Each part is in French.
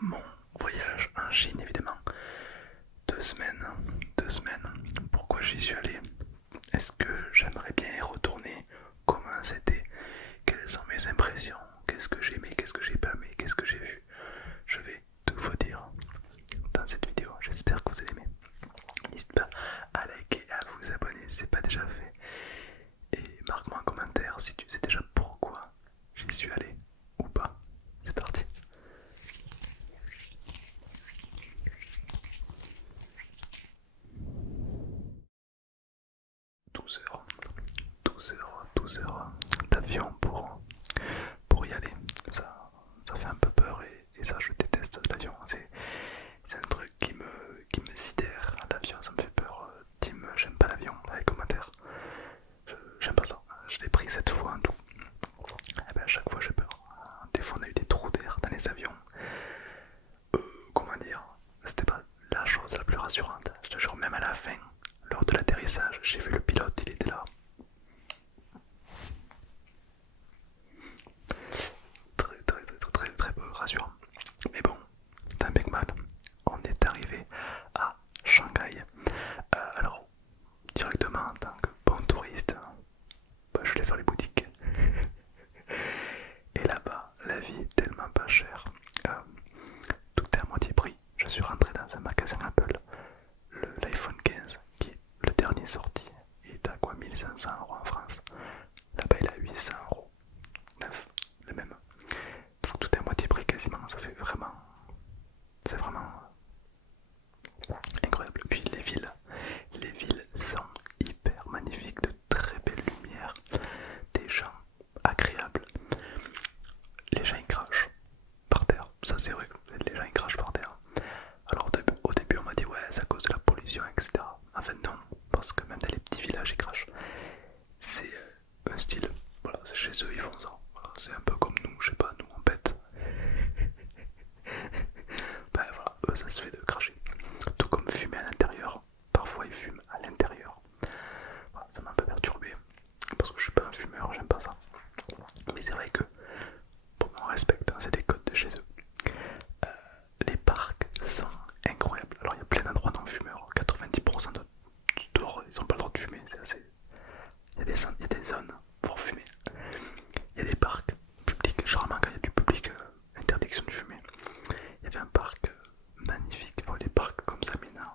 mon voyage en Chine évidemment. 2 semaines, 2 semaines. Pourquoi j'y suis allé? Est-ce que j'aimerais bien y retourner? Comment c'était? Quelles sont mes impressions? Qu'est-ce que j'ai aimé? Qu'est-ce que j'ai pas aimé? Qu'est-ce que j'ai vu? Je vais tout vous dire dans cette vidéo. J'espère que vous allez aimer. N'hésitez pas à liker et à vous abonner si ce n'est pas déjà fait. Et marque-moi un commentaire si tu sais déjà pourquoi j'y suis allé ou pas. C'est parti. 12 heures, 12 heures, 12 heures d'avion pour y aller. Ça fait un peu peur et ça je déteste l'avion. C'est un truc qui me sidère. L'avion ça me fait peur. Team j'aime pas l'avion dans les commentaires. J'aime pas ça. Je l'ai pris cette fois en tout. Et ben à chaque fois j'ai peur. Des fois on a eu des trous d'air dans les avions. Comment dire? C'était pas la chose la plus rassurante. Je te jure, même à la fin, lors de l'atterrissage, j'ai vu le pilote, il était là. Très peu rassurant. Mais bon, tant bien que mal, on est arrivé à Shanghai. Alors, directement en tant que bon touriste, bah, je voulais faire les boutiques. Et là-bas, la vie est tellement pas chère. Euh, Tout est à moitié prix. Je suis rentré dans un magasin Apple. L'iPhone 15, qui est le dernier sorti, il est à quoi 1500 € en France. Là-bas, il est à 800 €. Neuf, le même. Donc tout est à moitié prix quasiment. Ça fait vraiment. C'est vraiment incroyable. Puis les villes sont hyper magnifiques, de très belles lumières, des gens agréables. Les gens ils crachent par terre, ça c'est vrai, les gens ils crachent par terre. Alors au début on m'a dit ouais c'est à cause de la pollution etc. En fait non, parce que même dans les petits villages ils crachent. C'est un style, voilà, c'est chez eux ils font ça. Voilà, c'est un peu comme nous, je sais pas, nous on pète. Ben voilà, eux ça se fait de cracher. Tout comme fumer à l'intérieur, parfois ils fument à l'intérieur. Voilà, ça m'a un peu perturbé, parce que je suis pas un fumeur, j'aime pas ça. Mais c'est vrai que bon, on respecte, hein, c'est des codes de chez eux. Les parcs sont incroyables. Alors il y a plein d'endroits non fumeurs. 90% dehors, ils ont pas le droit de fumer. C'est assez. Il y a des zones pour fumer. Il y a des parcs publics. Généralement quand il y a du public, interdiction de fumer. Il y avait un parc magnifique. Bon, des parcs comme ça, mais non.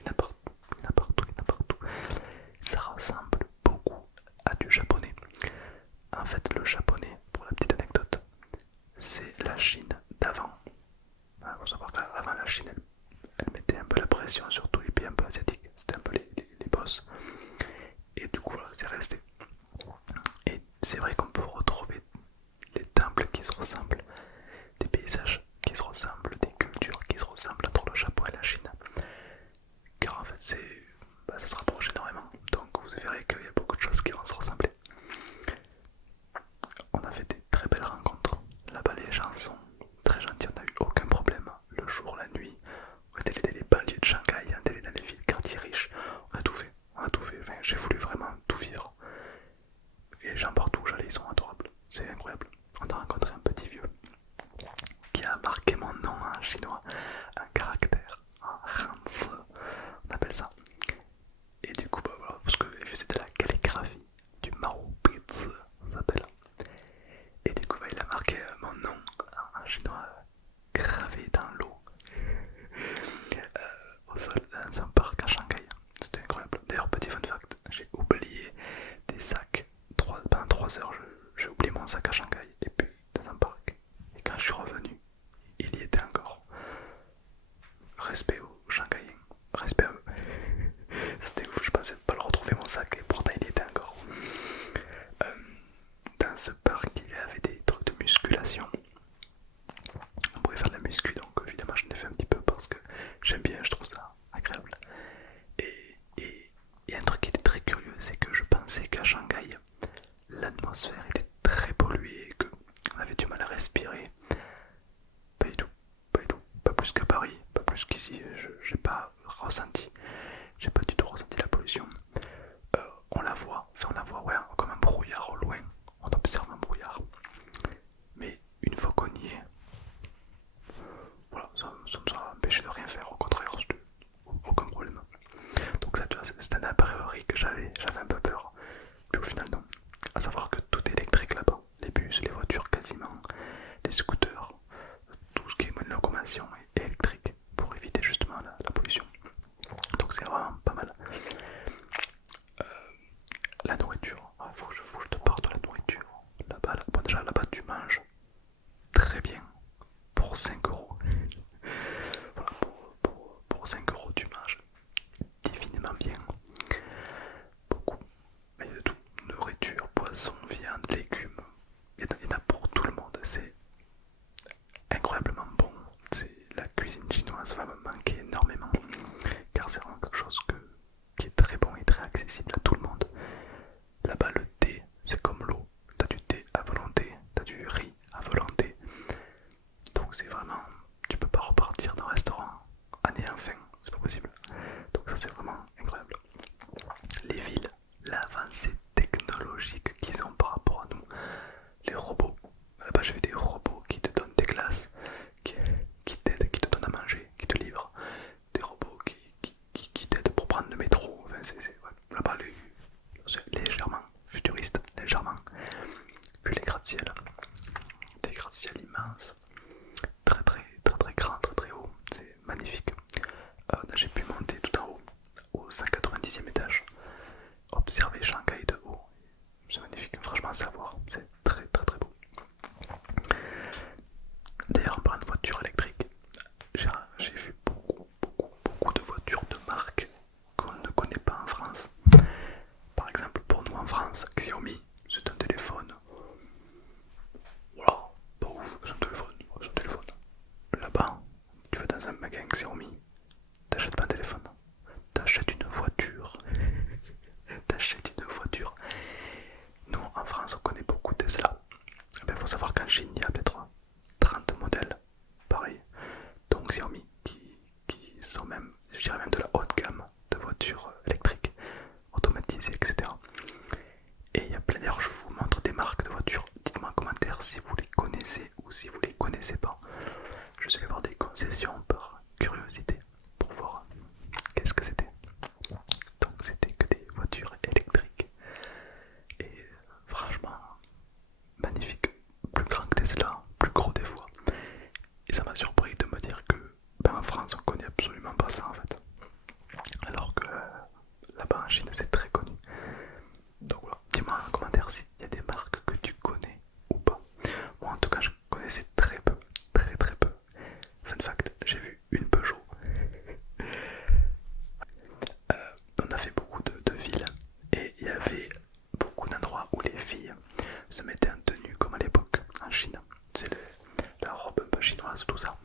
Il y en a partout. Il y en a partout. Il y en a partout. Ça ressemble beaucoup à du japonais. En fait, le japonais, pour la petite anecdote, c'est la Chine d'avant. Il faut savoir qu'avant la Chine, elle mettait un peu la pression sur tous les pays un peu asiatiques. C'était un peu les boss. Et du coup, voilà, c'est resté. Et c'est vrai qu'on peut retrouver des temples qui se ressemblent, des paysages qui se ressemblent, des cultures qui se ressemblent entre le Japon et la Chine. Car en fait, ça se rapproche énormément. Donc vous verrez qu'il y a beaucoup de choses qui vont se ressembler. On a fait des très belles rencontres. Là-bas, les gens sont très gentils, on n'a eu aucun problème. Le jour, la nuit, on est allé dans les banlieues de Shanghai, on est allé dans les villes, quartiers riches. On a tout fait, on a tout fait. Enfin, j'ai voulu vraiment tout vivre. Et les gens partout où j'allais, ils sont adorables. C'est incroyable. On a rencontré un petit vieux qui a marqué mon nom en chinois, un caractère, un Hanzi, on appelle ça. Et du coup, bah voilà, parce que il faisait de la calligraphie, du Mao Pizzi, ça s'appelle. Et du coup, bah, il a marqué mon nom en chinois gravé dans l'eau, au sol, dans un parc à Shanghai. C'était incroyable. D'ailleurs, petit fun fact, j'ai oublié des sacs. Pendant 3 heures, j'ai oublié mon sac à Shanghai et puis dans un parc. Et quand je suis revenu, il y était encore. Respect aux Shanghaïens, respect à eux. C'était ouf, je pensais pas le retrouver mon sac et pourtant il y était encore. Euh, Dans ce parc, il y avait des trucs de musculation. On pouvait faire de la muscu, donc évidemment je l'ai fait un petit peu parce que j'aime bien, je trouve ça agréable. Et un truc qui était très curieux, c'est que je pensais qu'à Shanghai, l'atmosphère était très polluée, qu'on avait du mal à respirer. Pas du tout, pas du tout, pas plus qu'à Paris, pas plus qu'ici, j'ai pas ressenti, j'ai pas du tout ressenti la pollution. On la voit, enfin on la voit, ouais, comme un brouillard au loin, on observe un brouillard. Mais une fois qu'on y est, consommation électrique pour éviter justement la pollution. Donc c'est vraiment pas mal. La nourriture, faut que je te parle de la nourriture. Là-bas, bon, déjà là-bas tu manges très bien pour 5 euros. Voilà, pour 5 euros tu manges divinement bien. Beaucoup. Il y a de tout. Nourriture, poisson, viande, légumes. Il y en a pour tout le monde. C'est incroyablement bon. La cuisine chinoise va me manquer énormément. Car c'est vraiment quelque chose qui est très bon et très accessible à tout le monde. Là-bas le thé c'est comme l'eau. T'as du thé à volonté, t'as du riz à volonté. Donc c'est vraiment, tu peux pas repartir d'un restaurant à nez faim, c'est pas possible. Donc ça c'est vraiment incroyable. Les villes, l'avancée technologique qu'ils ont par rapport à nous, les robots. Là-bas j'ai vu des robots qui te donnent des glaces, qui t'aident, qui te donnent à manger, qui te livrent. Des robots qui t'aident pour prendre le métro. Enfin, ouais. Là-bas c'est légèrement futuriste, légèrement. Puis les gratte-ciel, des gratte-ciel immenses, très très très très grands, très très hauts, c'est magnifique. J'ai pu monter tout en haut, au 190e étage, observer Shanghai de haut, c'est magnifique, franchement c'est à voir, c'est très très très beau. D'ailleurs en parlant de voitures électriques, j'ai vu beaucoup de voitures de marque qu'on ne connaît pas en France. Par exemple pour nous en France, Xiaomi, c'est un téléphone. Voilà, pas ouf, c'est un téléphone. Là-bas, tu vas dans un magasin Xiaomi, t'achètes pas un téléphone, t'achètes une voiture. T'achètes une voiture. Nous en France on connaît beaucoup Tesla. Il faut savoir qu'en Chine il y a peut-être 30 modèles pareil. Donc Xiaomi qui sont même, je dirais même de la haute gamme de voitures électriques, automatisées, etc. Et il y a plein d'ailleurs, je vous montre des marques de voitures. Dites-moi en commentaire si vous les connaissez ou si vous les connaissez pas. Je suis allé voir des concessions par curiosité pour voir qu'est-ce que c'était. Donc c'était que des voitures électriques. Et franchement, magnifique. Plus grand que Tesla, plus gros des fois. Et ça m'a surpris de me dire que en France on connaît absolument pas ça en fait. Alors que là-bas en Chine c'est très connu. Donc voilà, dis-moi en commentaire s'il y a des marques que tu connais ou pas. Moi en tout cas je connaissais très peu, très très peu. Fun fact, j'ai vu une Peugeot. On a fait beaucoup de villes et il y avait beaucoup d'endroits où les filles se mettaient en tenue comme à l'époque en Chine. C'est la robe un peu chinoise, tout ça.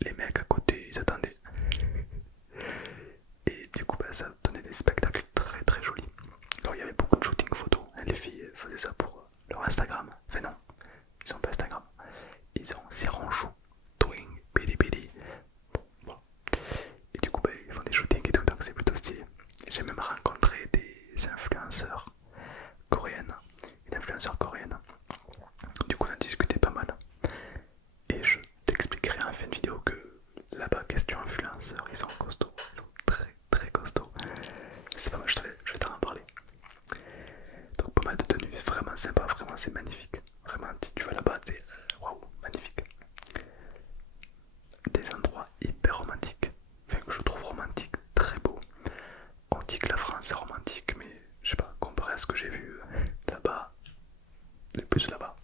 Les mecs à côté ils attendaient. Et du coup ça donnait des spectacles très très jolis. Alors il y avait beaucoup de shooting photos. Les filles faisaient ça pour leur Instagram. Enfin non, ils ont pas Instagram. Ils ont Siranchou, Twing, Bilibili. Bon. Et du coup ils font des shootings et tout, donc c'est plutôt stylé. J'ai même rencontré des influenceurs coréennes, une influenceur coréenne. Du coup on a discuté pas mal. Et je t'expliquerai en fin de vidéo que là-bas, question influenceurs, ils sont costauds, ils sont très très costauds. C'est pas mal, je vais t'en parler. Donc pas mal de tenues, vraiment sympa, vraiment c'est magnifique. Vraiment si tu vas là-bas, c'est waouh, magnifique. Des endroits hyper romantiques, enfin que je trouve romantiques, très beaux. On dit que la France est romantique, mais je sais pas, comparé à ce que j'ai vu là-bas, et plus là-bas,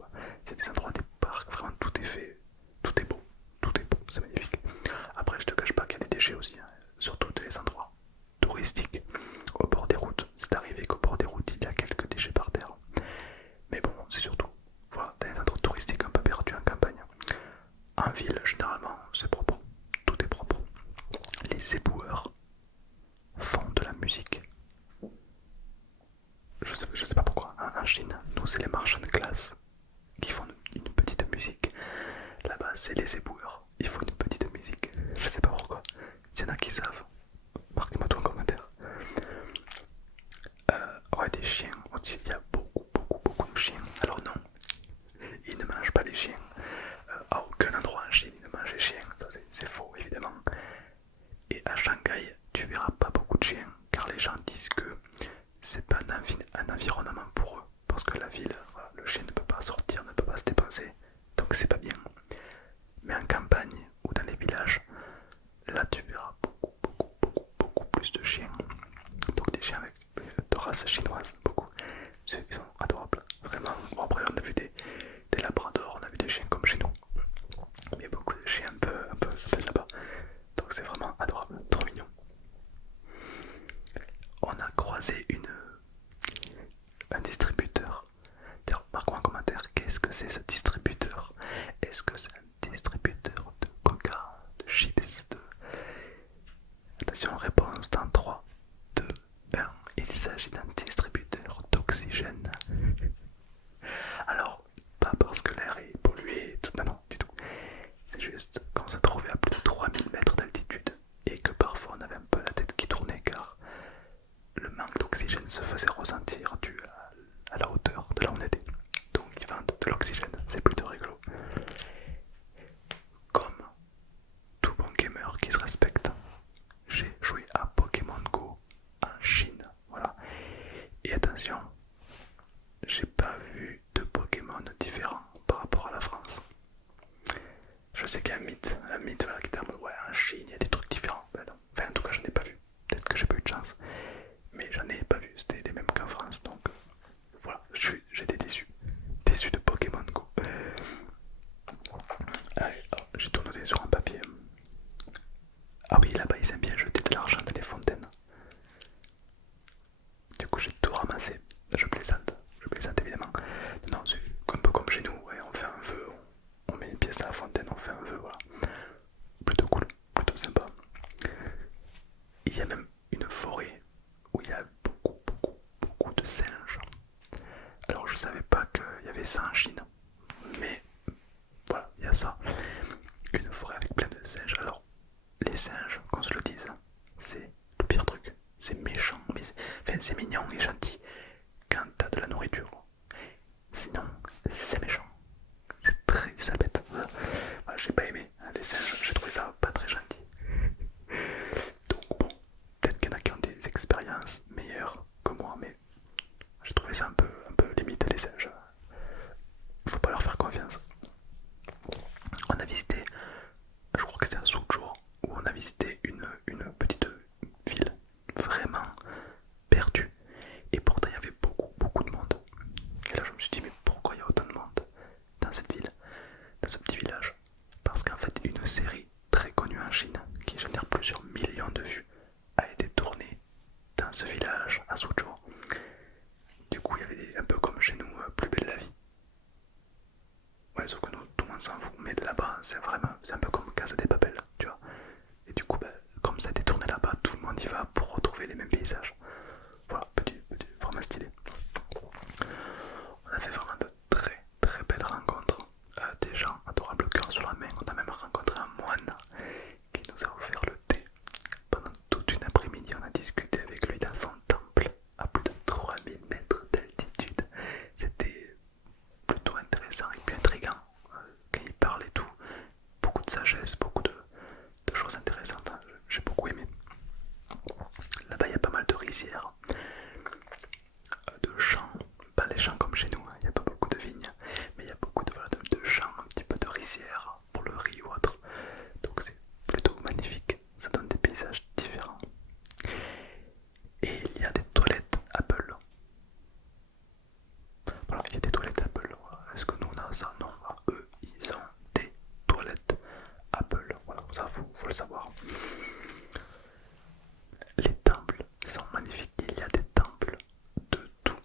c'est des endroits, des parcs, vraiment tout est fait, tout est beau, c'est magnifique. Après je te cache pas qu'il y a des déchets aussi, hein, surtout dans les endroits touristiques, au bord des routes. C'est arrivé qu'au bord des routes il y a quelques déchets par terre. Mais bon, c'est surtout, voilà, dans les endroits touristiques un peu perdus en campagne. En ville, généralement, c'est propre, tout est propre. Les éboueurs font de la musique. Je sais pas pourquoi, en Chine, nous c'est les marchands de glace qui font une petite musique. Là-bas c'est les éboueurs, ils font une petite musique. Je sais pas pourquoi. S'il y en a qui savent, marquez-moi tout en commentaire. Ouais, des chiens, il y a beaucoup de chiens. Alors non, ils ne mangent pas les chiens. À aucun endroit en Chine ils ne mangent les chiens, ça c'est faux évidemment. Et à Shanghai, tu verras pas beaucoup de chiens, car les gens disent que c'est pas un environnement pour eux. Parce que la ville, voilà, le chien ne peut pas sortir, ne peut pas se dépenser, donc c'est pas bien. Mais en campagne ou dans les juste quand on se trouvait à plus de 3000 mètres d'altitude et que parfois on avait un peu la tête qui tournait car le manque d'oxygène se faisait ressentir dû à la hauteur de là où on était. Donc il vente de l'oxygène, c'est plutôt rigolo. Comme tout bon gamer qui se respecte, j'ai joué à Pokémon Go en Chine, voilà. Et attention, j'ai pas vu de Pokémon différents par rapport à la France. Je sais qu'il y a un mythe voilà, qui était en mode ouais en Chine il y a des trucs différents. Ben non. Enfin en tout cas j'en ai pas vu. Peut-être que j'ai pas eu de chance. Mais j'en ai pas vu, c'était les mêmes qu'en France. Donc voilà, j'étais déçu. Déçu de Pokémon Go. Allez, j'ai tout noté sur un papier. Ah oui là-bas ils aiment bien jeter de l'argent dans les fontaines. Du coup j'ai tout ramassé. Je plaisante évidemment. Non, c'est un peu comme chez nous, ouais, on fait un vœu, on met une pièce à la fontaine, on fait un vœu, voilà. Plutôt cool, plutôt sympa. Il y a même une forêt où il y a beaucoup de singes. Alors je savais pas qu'il y avait ça en Chine, mais voilà, il y a ça. Une forêt avec plein de singes. Alors les singes, qu'on se le dise, c'est le pire truc. C'est méchant, mais enfin, c'est mignon et gentil quand t'as de la nourriture. Sinon, c'est méchant. C'est très bête. Voilà, j'ai pas aimé hein, les singes, j'ai trouvé ça pas très gentil. Donc bon, peut-être qu'il y en a qui ont des expériences meilleures que moi, mais j'ai trouvé ça un peu limite les singes. Faut pas leur faire confiance. On a visité, je crois que c'était à Suzhou, où on a visité une petite ville vraiment perdue. Et pourtant il y avait beaucoup de monde. Et là je me suis dit mais pourquoi il y a autant de monde dans cette ville, dans ce petit village? Parce qu'en fait une série très connue en Chine qui génère plusieurs millions de vues a été tournée dans ce village à Suzhou. Du coup il y avait un peu comme chez nous Plus belle la vie. Ouais, sauf que nous tout le monde s'en fout, mais là-bas c'est un peu comme Casa des Papel, tu vois. Et du coup comme ça a été tourné là-bas, tout le monde y va pour retrouver les mêmes paysages. Voilà, petit vraiment stylé. On a fait vraiment de très belles rencontres. Des gens adorables, cœur sur la main. On a même rencontré un moine qui nous a offert le thé. Pendant toute une après-midi, on a discuté avec lui dans son temple à plus de 3000 mètres d'altitude. C'était plutôt intéressant et puis intriguant. Quand il parle et tout, beaucoup de sagesse, beaucoup de choses intéressantes. J'ai beaucoup aimé. Là-bas, il y a pas mal de rizières, de champs, pas les champs comme chez nous, hein. Il n'y a pas beaucoup de vignes, mais il y a beaucoup de champs, un petit peu de rizières pour le riz ou autre. Donc c'est plutôt magnifique, ça donne des paysages différents. Et il y a des toilettes Apple. Voilà, il y a des toilettes Apple. Est-ce que nous on a ça? Non, eux ils ont des toilettes Apple. Voilà, ça faut le savoir. Les temples sont magnifiques, il y a des temples de tout.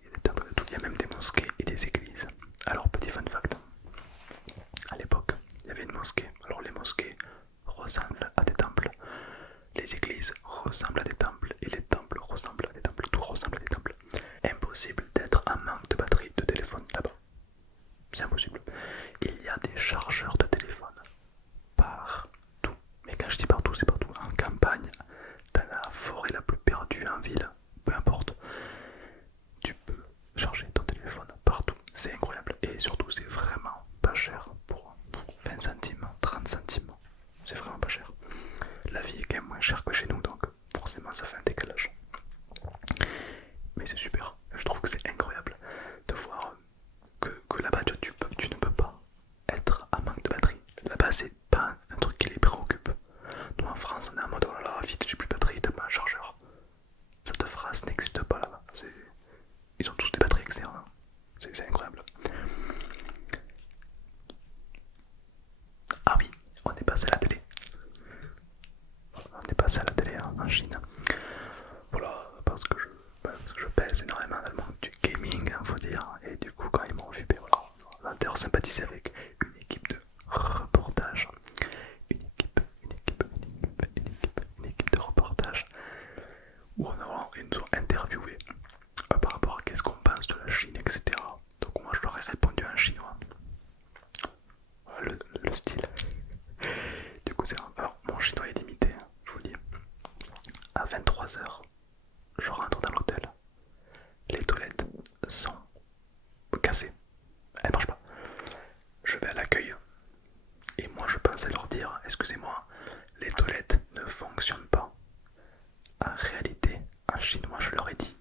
Il y a des temples de tout, il y a même des mosquées et des églises. Alors petit fun fact, à l'époque il y avait une mosquée. Alors les mosquées ressemblent à des temples, les églises ressemblent à des temples et les temples ressemblent à des temples, tout ressemble à des temples. Impossible d'être en manque de batterie de téléphone là-bas, c'est impossible. Il y a des chargeurs de téléphone partout, mais quand je dis partout c'est partout, en campagne, dans la forêt la plus perdue, en ville, peu importe, tu peux charger ton téléphone partout, c'est incroyable. Et surtout c'est vraiment pas cher pour 20 centimes, 30 centimes, c'est vraiment pas cher. La vie est quand même moins chère que chez nous, donc forcément ça fait un décalage. Mais c'est super, je trouve que c'est incroyable de voir que là-bas tu ne peux pas être à manque de batterie. Là-bas c'est pas un truc qui les préoccupe. Nous en France on est en mode oh là là vite j'ai plus de batterie, t'as pas un chargeur. Cette phrase n'existe pas là-bas. Ils ont tous des batteries externes, hein. C'est incroyable. le style. Du coup, c'est. Alors, mon chinois est limité, hein, je vous le dis. À 23h, je rentre dans l'hôtel. Les toilettes sont cassées. Elles marchent pas. Je vais à l'accueil. Et moi, je pensais leur dire, excusez-moi, les toilettes ne fonctionnent pas. En réalité, en chinois, je leur ai dit,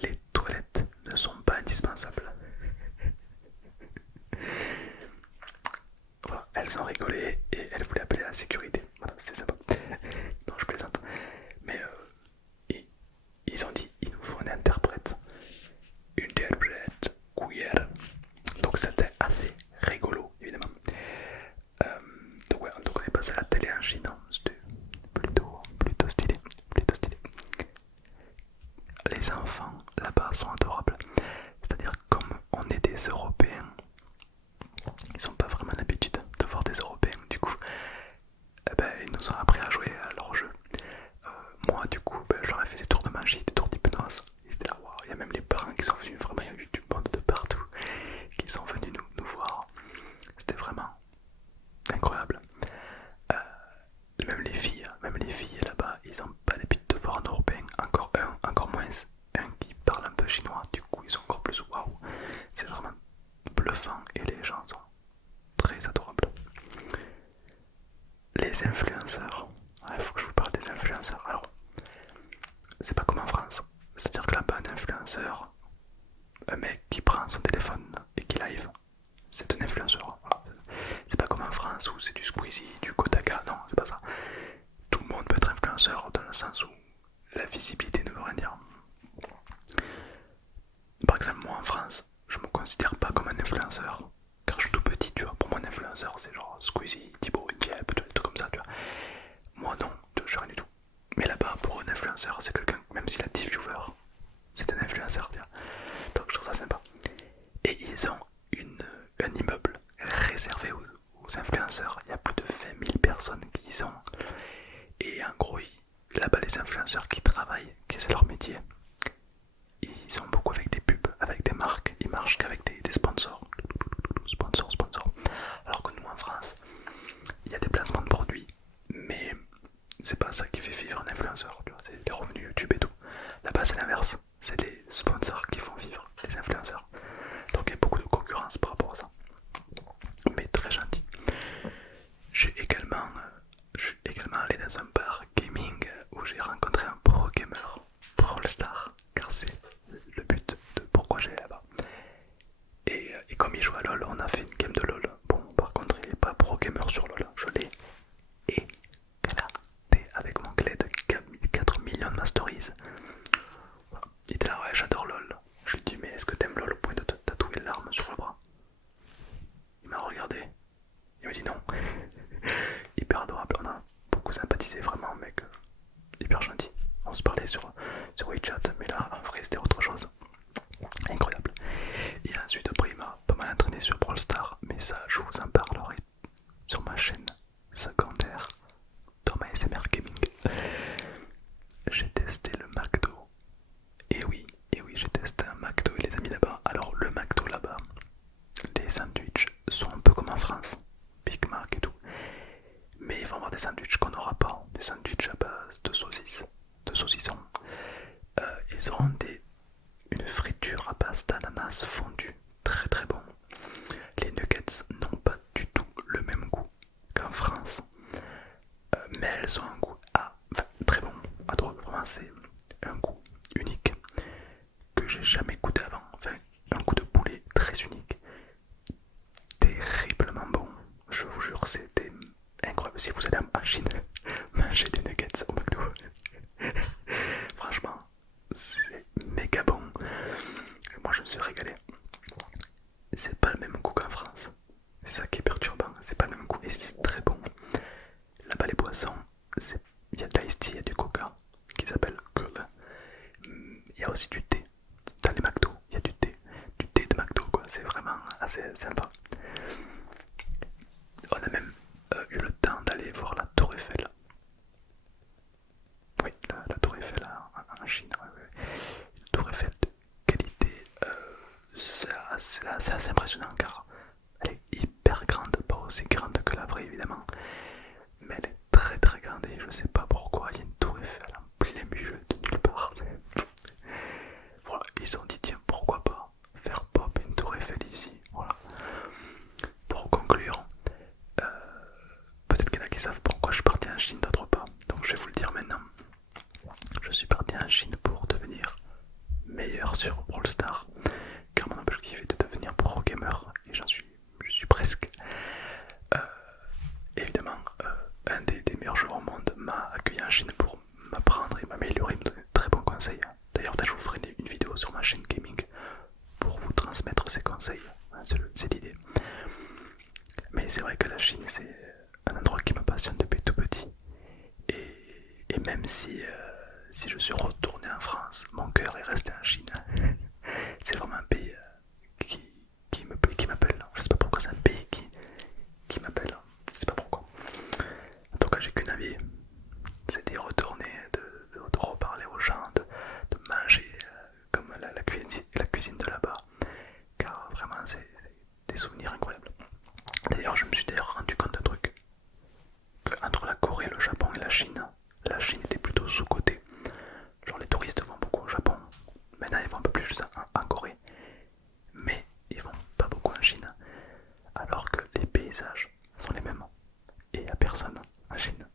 les toilettes ne sont pas indispensables. Voilà, elles ont rigolé et elles voulaient appeler la sécurité. Voilà, c'est sympa. Non, je plaisante. Mais ils ont dit, il nous faut un interprète. Une interprète queer. Donc c'était assez rigolo, évidemment. Donc, ouais, donc on est passé à la télé en Chine. C'était plutôt stylé. Plutôt stylé. Les enfants là-bas sont adorables. C'est-à-dire comme on est des Européens, ils n'ont pas vraiment l'habitude de voir des Européens. Du coup, eh ben, ils nous ont appris à jouer à leur jeu. Moi, du coup, ben, je leur ai fait des tours de magie, des tours d'hypnose. Ils étaient là, waouh. Il y a même les parents qui sont venus. Vraiment, il y a eu du monde de partout qui sont venus nous voir. C'était vraiment incroyable. Même les filles là-bas, ils n'ont pas l'habitude de voir un Européen. Encore moins un qui parle un peu chinois. Du coup, ils sont encore plus waouh. C'est vraiment bluffant et les gens sont très adorables. Les influenceurs. Il faut que je vous parle des influenceurs. Alors, c'est pas comme en France. C'est-à-dire que là-bas, un influenceur, un mec qui prend son téléphone et qui live, c'est un influenceur. Voilà. C'est pas comme en France où c'est du Squeezie, du Kotaka, non, c'est pas ça. Tout le monde peut être influenceur dans le sens où la visibilité ne veut rien dire. Par exemple, moi en France, je me considère pas comme un influenceur car je suis tout petit, tu vois. Pour moi, un influenceur, c'est genre Squeezie, Thibaut, Injep, des trucs comme ça, tu vois. Moi, non, je suis rien du tout. Mais là-bas, pour un influenceur, c'est quelqu'un, même s'il a 10 viewers, c'est un influenceur, tu vois. Donc, je trouve ça sympa. Et ils ont un immeuble réservé aux influenceurs. Il y a plus de 20 000 personnes qui y sont. Et en gros, là-bas, les influenceurs qui travaillent, que c'est leur métier, ils sont beaucoup avec des pubs, avec des marques. Ils marchent qu'avec des sponsors. Sponsors. Alors que nous, en France, il y a des placements de produits, mais c'est pas ça qui fait vivre un influenceur. C'est les revenus YouTube et tout. Là-bas, c'est l'inverse. C'est les sponsors qui font vivre les influenceurs. Donc il y a beaucoup de concurrence par rapport à ça. Mais très gentil. Je suis également allé dans un bar gaming où j'ai rencontré un pro gamer, Brawl Star, car c'est le but de pourquoi j'allais là-bas. Et comme il joue à LoL, on a fait une game de LoL. Bon, par contre, il n'est pas pro gamer sur LoL. Je l'ai éclaté avec mon clé de 4 millions de masteries. Voilà. Il était là, ouais, j'adore LoL. Je lui ai dit, mais est-ce que t'aimes LoL au point de te tatouer l'arme sur le bras? Il m'a regardé. Il m'a dit non. Hyper adorable. On a beaucoup sympathisé, vraiment, mec. Hyper gentil. On se parlait sur WeChat, mais là, en vrai, c'était autre chose. Incroyable. Et ensuite, après, il m'a pas mal entraîné sur Brawl Stars, mais ça, je vous en parlerai sur ma chaîne secondaire Thomas ASMR Gaming. J'ai testé le McDo. Et oui, j'ai testé un McDo et les amis là-bas. Alors, le McDo là-bas, les sandwichs sont un peu comme en France, Big Mac et tout. Mais ils vont avoir des sandwichs qu'on n'aura pas, des sandwichs à base de saucisses, de saucissons. Ils auront une friture à base d'ananas fondu, très très bon. Les nuggets n'ont pas du tout le même goût qu'en France, mais elles ont un goût très bon. Vraiment, c'est un goût unique que j'ai jamais goûté avant. Enfin, un goût de poulet très unique, terriblement bon. Je vous jure, c'était incroyable. Si vous allez en Chine manger des nuggets au McDo, franchement, c'est méga bon. Moi, je me suis régalé. C'est pas le même goût qu'en France. C'est ça qui est perturbant. C'est pas le même goût et c'est très bon. Là-bas, les boissons, il y a de l'ice tea, il y a du coca qui s'appelle Cool. Il y a aussi du thé. Dans les McDo, il y a du thé de McDo, quoi. C'est vraiment assez sympa. On a même eu le temps d'aller voir la Tour Eiffel. Et c'est vrai que la Chine, c'est un endroit qui me passionne depuis tout petit. Et même si je suis retourné en France, mon cœur est resté en Chine. C'est vraiment un pays qui me plaît, qui m'appelle. Je sais pas pourquoi c'est un pays qui m'appelle. Je sais pas pourquoi. En tout cas, j'ai qu'une envie, c'est d'y retourner, de reparler aux gens, de manger comme la cuisine de là-bas. Car vraiment, c'est des souvenirs incroyables. D'ailleurs, je me suis d'ailleurs rendu compte d'un truc, qu'entre la Corée, le Japon et la Chine était plutôt sous-cotée. Genre les touristes vont beaucoup au Japon, maintenant ils vont un peu plus en Corée, mais ils vont pas beaucoup en Chine, alors que les paysages sont les mêmes et il n'y a personne en Chine.